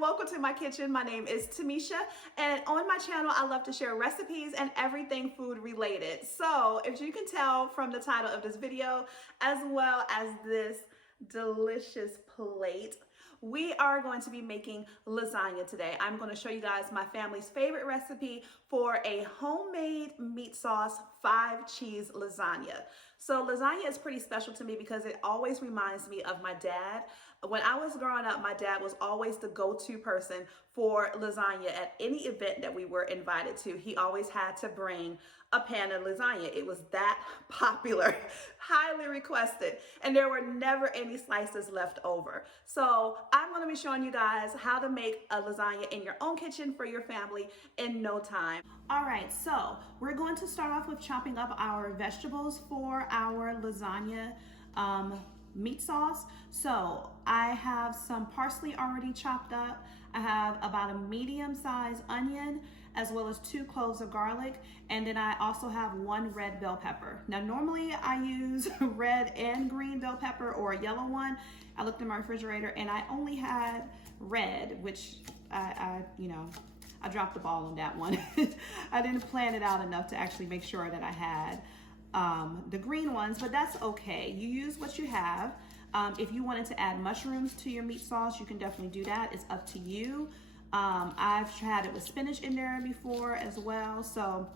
welcome to my kitchen. My name is Tamisha, and on my channel I love to share recipes and everything food related. So if you can tell from the title of this video as well as this delicious plate, we are going to be making lasagna today. I'm going to show you guys my family's favorite recipe for a homemade meat sauce 5-cheese lasagna. So lasagna is pretty special to me because it always reminds me of my dad. When I was growing up, my dad was always the go-to person for lasagna at any event that we were invited to. He always had to bring a pan of lasagna. It was that popular, highly requested, and there were never any slices left over. So I'm going to be showing you guys how to make a lasagna in your own kitchen for your family in no time. All right, so we're going to start off with chopping up our vegetables for our lasagna meat sauce. So I have some parsley already chopped up. I have about a medium-sized onion, as well as 2 cloves of garlic, and then I also have 1 red bell pepper. Now normally I use red and green bell pepper or a yellow one. I looked in my refrigerator and I only had red, which I dropped the ball on that one. I didn't plan it out enough to actually make sure that I had the green ones, but that's okay. You use what you have. If you wanted to add mushrooms to your meat sauce, you can definitely do that. It's up to you. I've had it with spinach in there before as well, so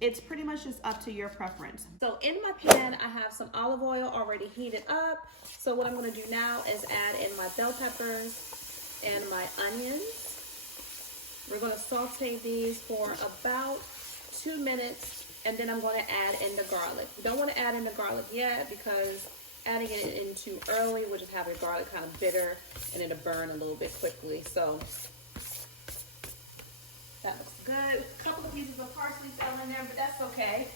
it's pretty much just up to your preference. So in my pan, I have some olive oil already heated up. So what I'm going to do now is add in my bell peppers and my onions. We're going to saute these for about 2 minutes, and then I'm going to add in the garlic. You don't want to add in the garlic yet because adding it in too early will just have the garlic kind of bitter and it'll burn a little bit quickly. So that looks good. A couple of pieces of parsley fell in there, but that's okay.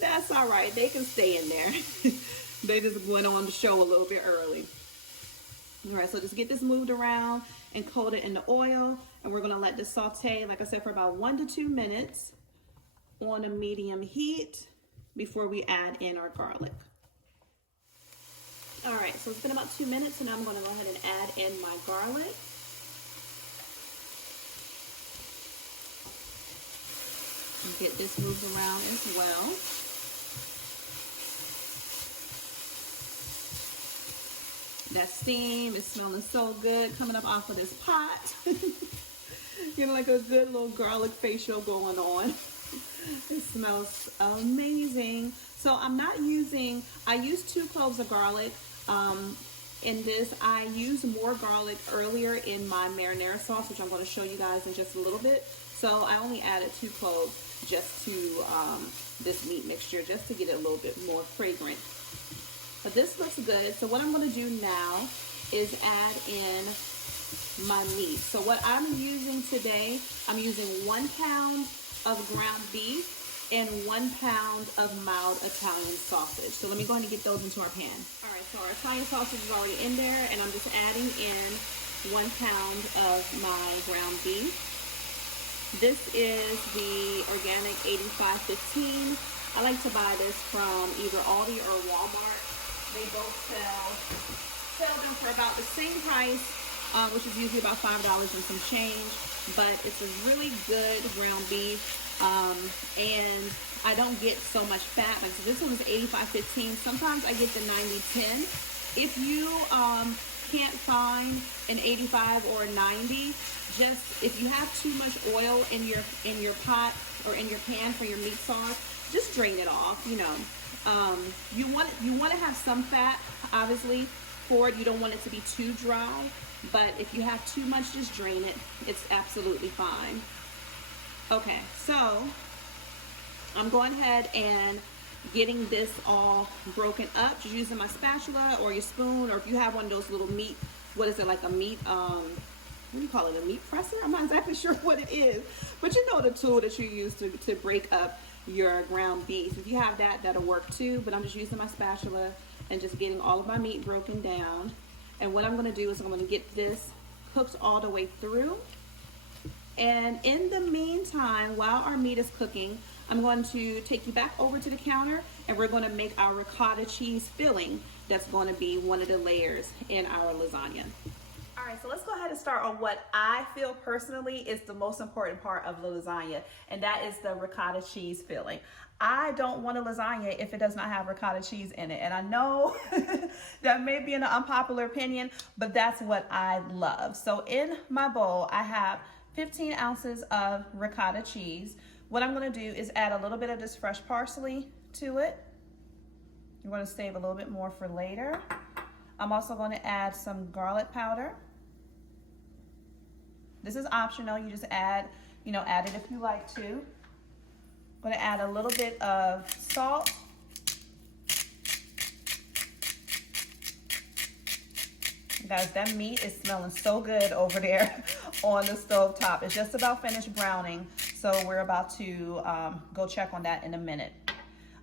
That's all right. They can stay in there. They just went on the show a little bit early. All right, so just get this moved around and coat it in the oil. And we're going to let this saute, like I said, for about 1 to 2 minutes on a medium heat before we add in our garlic. All right, so it's been about 2 minutes, and I'm going to go ahead and add in my garlic. And get this moved around as well. That steam is smelling so good coming up off of this pot. You know, like a good little garlic facial going on. It smells amazing. So I'm not using, I use 2 cloves of garlic. In this, I used more garlic earlier in my marinara sauce, which I'm going to show you guys in just a little bit. So I only added 2 cloves just to this meat mixture, just to get it a little bit more fragrant. But this looks good. So what I'm going to do now is add in my meat. So what I'm using today, I'm using 1 pound of ground beef and 1 pound of mild Italian sausage. So let me go ahead and get those into our pan. All right, so our Italian sausage is already in there, and I'm just adding in 1 pound of my ground beef. This is the organic 8515. I like to buy this from either Aldi or Walmart. They both sell them for about the same price, which is usually about $5 and some change, but it's a really good ground beef. And I don't get so much fat. Like, so this one is 8515. Sometimes I get the 9010. If you can't find an 85 or a 90, just if you have too much oil in your pot or in your pan for your meat sauce, just drain it off. You know, you want to have some fat, obviously, for it. You don't want it to be too dry, but if you have too much, just drain it. It's absolutely fine. Okay, so I'm going ahead and getting this all broken up, just using my spatula or your spoon, or if you have one of those little meat, what is it, like a meat, what do you call it, a meat presser? I'm not exactly sure what it is, but you know the tool that you use to break up your ground beef. If you have that, that'll work too, but I'm just using my spatula and just getting all of my meat broken down. And what I'm going to do is I'm going to get this cooked all the way through. And in the meantime, while our meat is cooking, I'm going to take you back over to the counter, and we're going to make our ricotta cheese filling that's going to be one of the layers in our lasagna. All All right, so let's go ahead and start on what I feel personally is the most important part of the lasagna, and that is the ricotta cheese filling. I don't want a lasagna if it does not have ricotta cheese in it, and I know that may be an unpopular opinion, but that's what I love. So in my bowl, I have 15 ounces of ricotta cheese. What I'm going to do is add a little bit of this fresh parsley to it. I'm going to save a little bit more for later. I'm also going to add some garlic powder. This is optional. You just add, add it if you like to. I'm going to add a little bit of salt. Guys, that meat is smelling so good over there on the stove top. It's just about finished browning, so we're about to go check on that in a minute.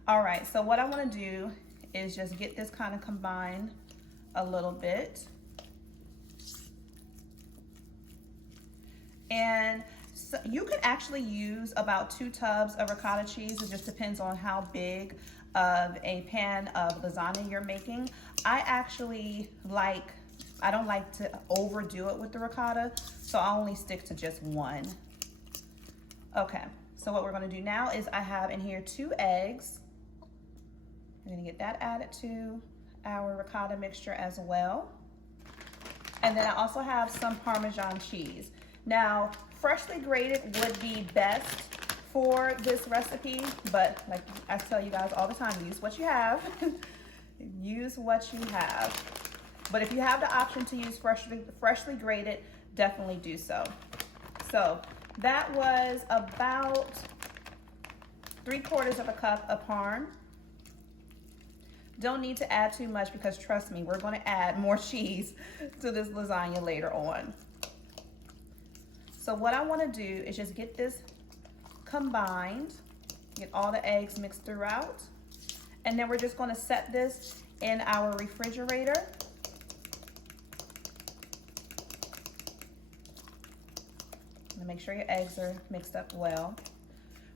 All right, so what I want to do is just get this kind of combined a little bit. And so you could actually use about 2 tubs of ricotta cheese. It just depends on how big of a pan of lasagna you're making. I don't like to overdo it with the ricotta, so I only stick to just 1. Okay, so what we're gonna do now is I have in here 2 eggs. I'm gonna get that added to our ricotta mixture as well. And then I also have some Parmesan cheese. Now, freshly grated would be best for this recipe, but like I tell you guys all the time, use what you have. Use what you have. But if you have the option to use freshly grated, definitely do so. So that was about 3/4 of a cup of parm. Don't need to add too much because trust me, we're going to add more cheese to this lasagna later on. So what I want to do is just get this combined, get all the eggs mixed throughout, and then we're just going to set this in our refrigerator. And make sure your eggs are mixed up well.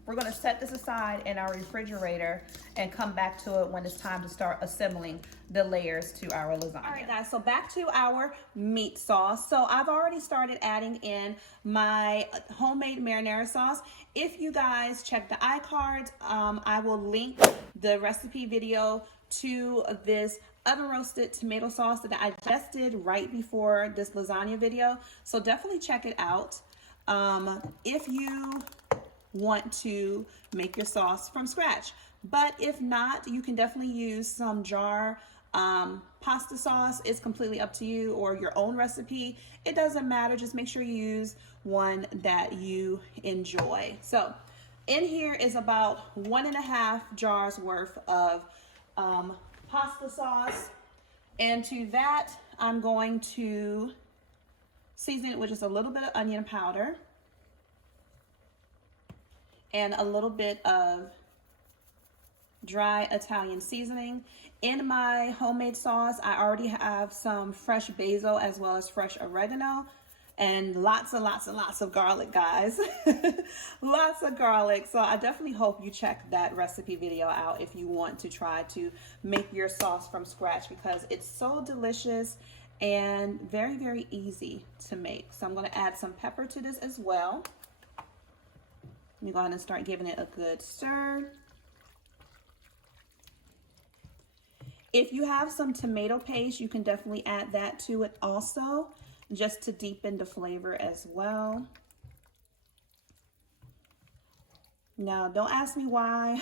We're going to set this aside in our refrigerator and come back to it when it's time to start assembling the layers to our lasagna. All right, guys, so back to our meat sauce. So I've already started adding in my homemade marinara sauce. If you guys check the iCards, I will link the recipe video to this oven roasted tomato sauce that I just did right before this lasagna video. So definitely check it out. If you want to make your sauce from scratch, but if not, you can definitely use some jar pasta sauce. It's completely up to you, or your own recipe. It doesn't matter. Just make sure you use one that you enjoy. So in here is about 1.5 jars worth of pasta sauce, and to that I'm going to season it with just a little bit of onion powder and a little bit of dry Italian seasoning. In my homemade sauce, I already have some fresh basil as well as fresh oregano and lots and lots and lots of garlic, guys. Lots of garlic. So I definitely hope you check that recipe video out if you want to try to make your sauce from scratch, because it's so delicious and very, very easy to make. So I'm going to add some pepper to this as well. Let me go ahead and start giving it a good stir. If you have some tomato paste, you can definitely add that to it also, just to deepen the flavor as well. Now, don't ask me why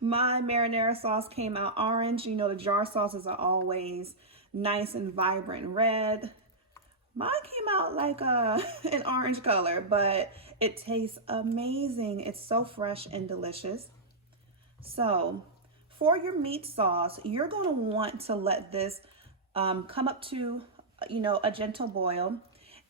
my marinara sauce came out orange. You know, the jar sauces are always nice and vibrant red. Mine came out like an orange color, but it tastes amazing. It's so fresh and delicious. So for your meat sauce, you're going to want to let this come up to, a gentle boil,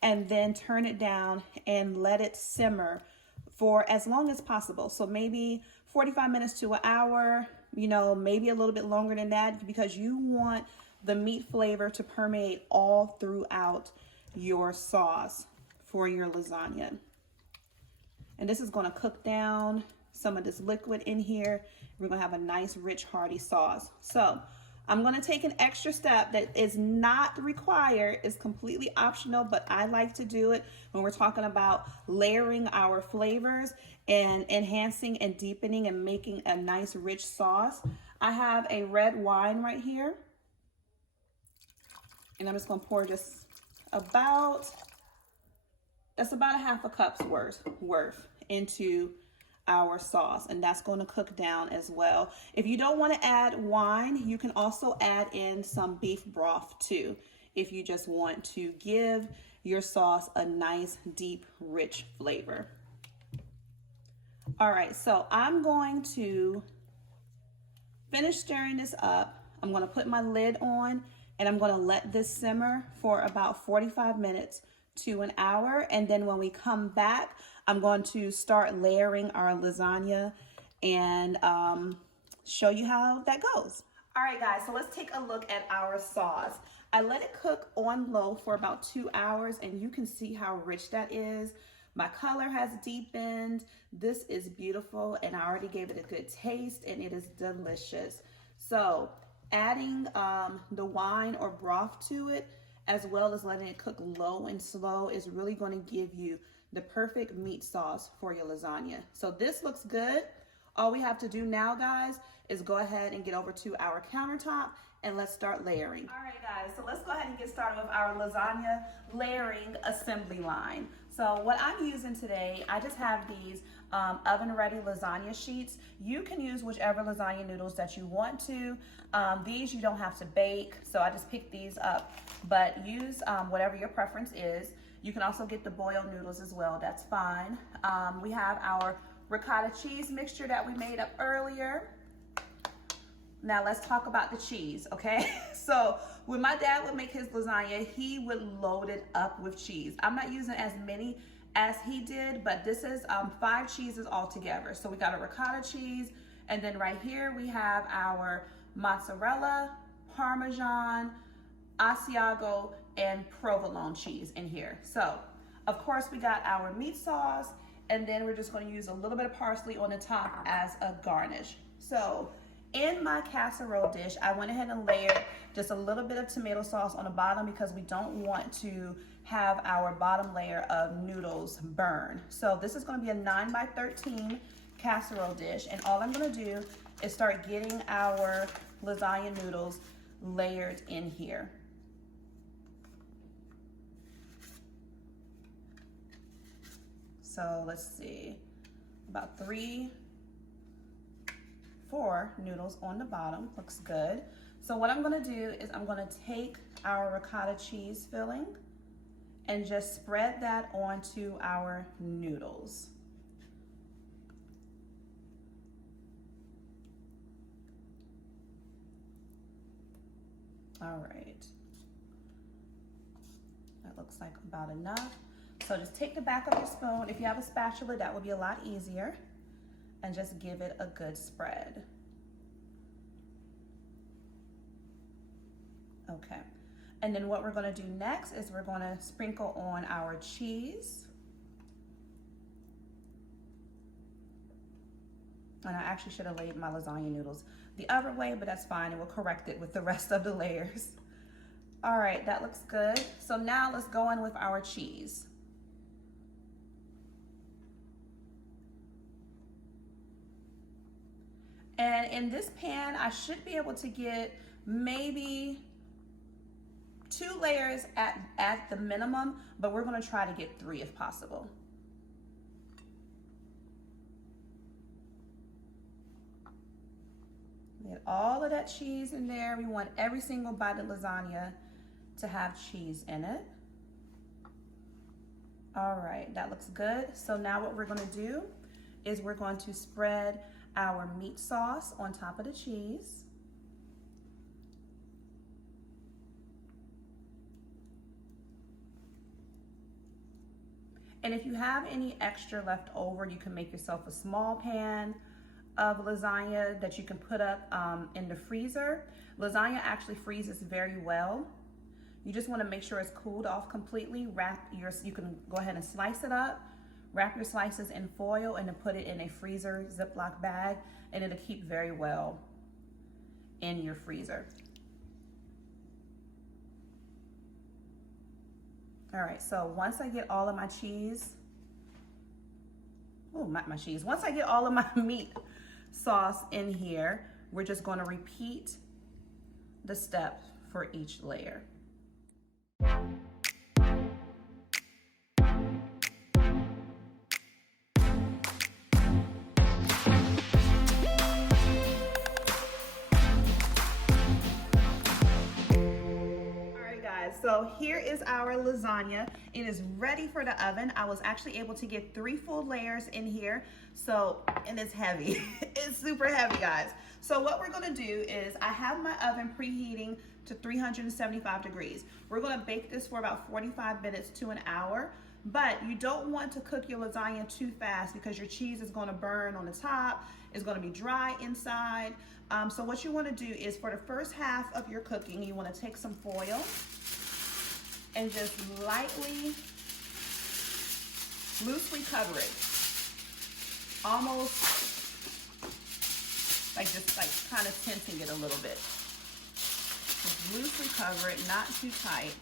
and then turn it down and let it simmer for as long as possible. So maybe 45 minutes to an hour, maybe a little bit longer than that, because you want the meat flavor to permeate all throughout your sauce for your lasagna. And this is going to cook down some of this liquid in here. We're going to have a nice, rich, hearty sauce. So I'm gonna take an extra step that is not required, is completely optional, but I like to do it when we're talking about layering our flavors and enhancing and deepening and making a nice rich sauce. I have a red wine right here, and I'm just gonna pour just that's about a half a cup's worth into our sauce, and that's going to cook down as well. If you don't want to add wine, you can also add in some beef broth too, if you just want to give your sauce a nice, deep, rich flavor. All right, so I'm going to finish stirring this up. I'm going to put my lid on, and I'm going to let this simmer for about 45 minutes to an hour. And then when we come back, I'm going to start layering our lasagna and show you how that goes. All right, guys, so let's take a look at our sauce. I let it cook on low for about 2 hours, and you can see how rich that is. My color has deepened. This is beautiful, and I already gave it a good taste, and it is delicious. So adding the wine or broth to it, as well as letting it cook low and slow, is really going to give you the perfect meat sauce for your lasagna. So this looks good. All we have to do now, guys, is go ahead and get over to our countertop and let's start layering. All right, guys, so let's go ahead and get started with our lasagna layering assembly line. So what I'm using today, I just have these oven-ready lasagna sheets. You can use whichever lasagna noodles that you want to. These you don't have to bake, so I just picked these up, but use whatever your preference is. You can also get the boiled noodles as well, that's fine. We have our ricotta cheese mixture that we made up earlier. Now let's talk about the cheese, okay? So when my dad would make his lasagna, he would load it up with cheese. I'm not using as many as he did, but this is 5 cheeses all together. So we got a ricotta cheese, and then right here we have our mozzarella, Parmesan, Asiago, and provolone cheese in here. So of course we got our meat sauce, and then we're just going to use a little bit of parsley on the top as a garnish. So in my casserole dish, I went ahead and layered just a little bit of tomato sauce on the bottom because we don't want to have our bottom layer of noodles burn. So this is going to be a 9 by 13 casserole dish, and all I'm going to do is start getting our lasagna noodles layered in here. So let's see, about 3, 4 noodles on the bottom, looks good. So what I'm gonna do is I'm gonna take our ricotta cheese filling and just spread that onto our noodles. All right, that looks like about enough. So just take the back of your spoon. If you have a spatula, that would be a lot easier, and just give it a good spread. Okay, and then what we're gonna do next is we're gonna sprinkle on our cheese. And I actually should have laid my lasagna noodles the other way, but that's fine, and we'll correct it with the rest of the layers. All right, that looks good. So now let's go in with our cheese. And in this pan, I should be able to get maybe 2 layers at the minimum, but we're gonna try to get 3 if possible. Get all of that cheese in there. We want every single bite of lasagna to have cheese in it. All right, that looks good. So now what we're gonna do is we're going to spread our meat sauce on top of the cheese. And if you have any extra left over, you can make yourself a small pan of lasagna that you can put up in the freezer. Lasagna actually freezes very well. You just want to make sure it's cooled off completely. You can go ahead and slice it up, wrap your slices in foil, and then put it in a freezer Ziploc bag, and it'll keep very well in your freezer. All right, so once I get all of my cheese, once I get all of my meat sauce in here, we're just gonna repeat the steps for each layer. So here is our lasagna. It is ready for the oven. I was actually able to get 3 full layers in here. So, and it's heavy. It's super heavy, guys. So what we're gonna do is I have my oven preheating to 375 degrees. We're gonna bake this for about 45 minutes to an hour. But you don't want to cook your lasagna too fast because your cheese is gonna burn on the top. It's gonna be dry inside. So what you wanna do is for the first half of your cooking, you wanna take some foil and just lightly, loosely cover it. Almost like just like kind of tinting it a little bit. Just loosely cover it, not too tight.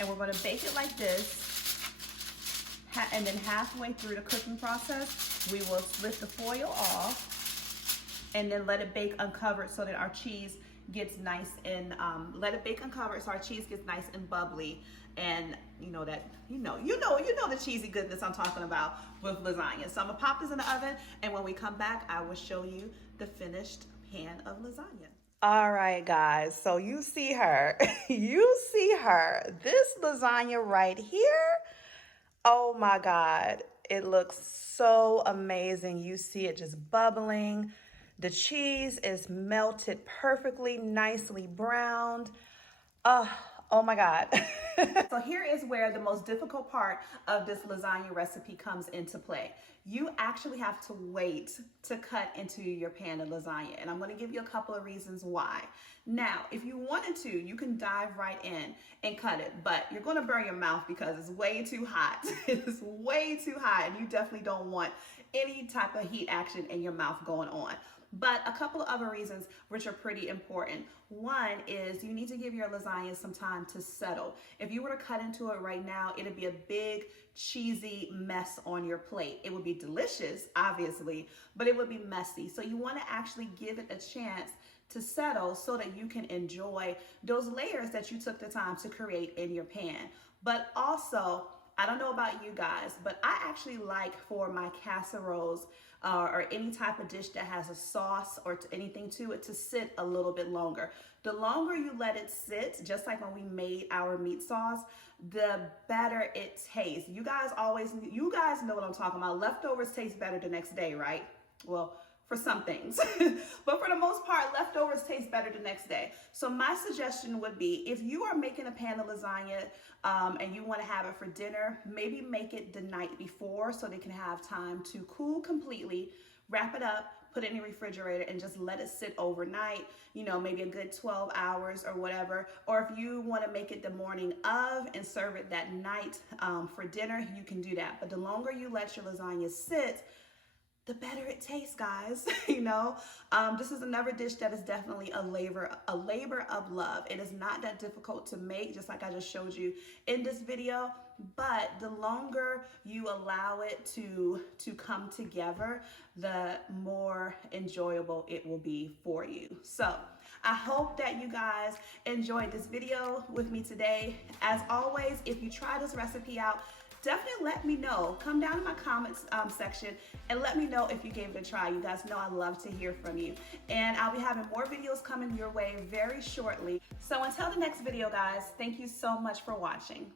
And we're gonna bake it like this. And then halfway through the cooking process, we will lift the foil off and then let it bake uncovered so that our cheese gets nice and let it bake uncovered so our cheese gets nice and bubbly, and you know the cheesy goodness I'm talking about with lasagna. So I'm gonna pop this in the oven, and when we come back, I will show you the finished pan of lasagna. All right, guys, so you see her. This lasagna right here. Oh my God, it looks so amazing. You see it just bubbling. The cheese is melted perfectly, nicely browned. Oh my God. So here is where the most difficult part of this lasagna recipe comes into play. You actually have to wait to cut into your pan of lasagna, and I'm gonna give you a couple of reasons why. Now, if you wanted to, you can dive right in and cut it, but you're gonna burn your mouth because it's way too hot. It is way too hot, and you definitely don't want any type of heat action in your mouth going on. But a couple of other reasons which are pretty important. One is you need to give your lasagna some time to settle. If you were to cut into it right now, it'd be a big cheesy mess on your plate. It would be delicious, obviously, but it would be messy. So you want to actually give it a chance to settle so that you can enjoy those layers that you took the time to create in your pan. But also, I don't know about you guys, but I actually like for my casseroles or any type of dish that has a sauce or anything to it to sit a little bit longer. The longer you let it sit, just like when we made our meat sauce, the better it tastes. You guys know what I'm talking about. Leftovers taste better the next day, right? Well, for some things, but for the most part, leftovers taste better the next day. So my suggestion would be, if you are making a pan of lasagna and you want to have it for dinner, maybe make it the night before so they can have time to cool completely, wrap it up, put it in the refrigerator, and just let it sit overnight, you know, maybe a good 12 hours or whatever. Or if you want to make it the morning of and serve it that night for dinner, you can do that. But the longer you let your lasagna sit, the better it tastes, guys. You know, this is another dish that is definitely a labor of love. It is not that difficult to make, just like I just showed you in this video, but the longer you allow it to come together, the more enjoyable it will be for you. So I hope that you guys enjoyed this video with me today. As always, if you try this recipe out, definitely let me know. Come down in my comments section and let me know if you gave it a try. You guys know I love to hear from you. And I'll be having more videos coming your way very shortly. So until the next video, guys, thank you so much for watching.